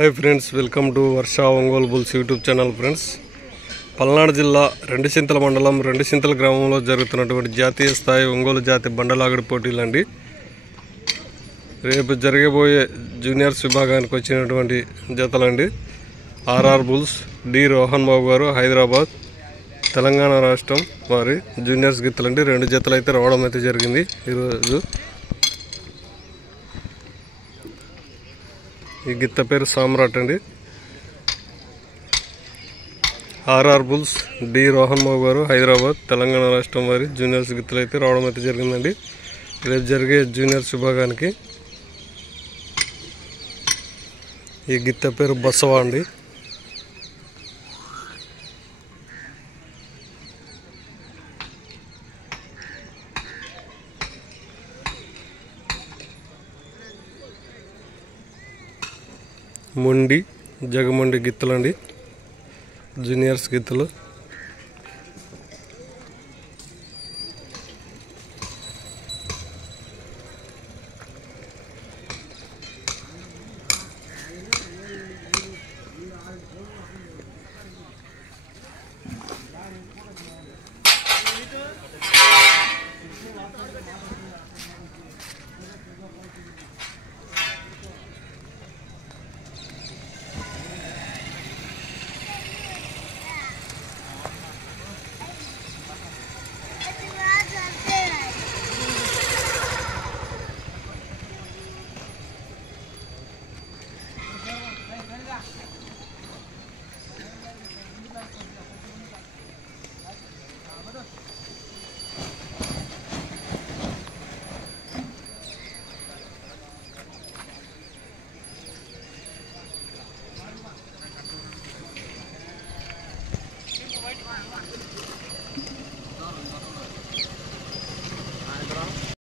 Hi friends, welcome to Varsha Ongole bulls YouTube channel. Friends, Palnadu జిల్లా రెండుచింతల మండలం రెండుచింతల గ్రామంలో జరుగుతున్నటువంటి జాతీయ స్థాయి ఒంగోలు జాతి బండలాగడి పోటీలు అండి. రేపు జరగబోయే జూనియర్స్ విభాగానికి వచ్చినటువంటి జతలండి. ఆర్ఆర్ బుల్స్ డి రోహన్ బాబు గారు, హైదరాబాద్, తెలంగాణ రాష్ట్రం వారి జూనియర్స్ గిత్తలండి. 2 జతలు అయితే రావడం అయితే జరిగింది ఈరోజు. ఈ గిత్త పేరు సామ్రాట్ అండి. ఆర్ఆర్ బుల్స్ డి రోహన్ బాబు గారు, హైదరాబాద్, తెలంగాణ రాష్ట్రం వారి జూనియర్స్ గిత్తలు అయితే రావడం అయితే జరిగిందండి. రేపు జరిగే జూనియర్స్ విభాగానికి. ఈ గిత్త పేరు బసవా అండి. మొండి జగమండి గిత్తలండి, జూనియర్స్ గిత్తలు.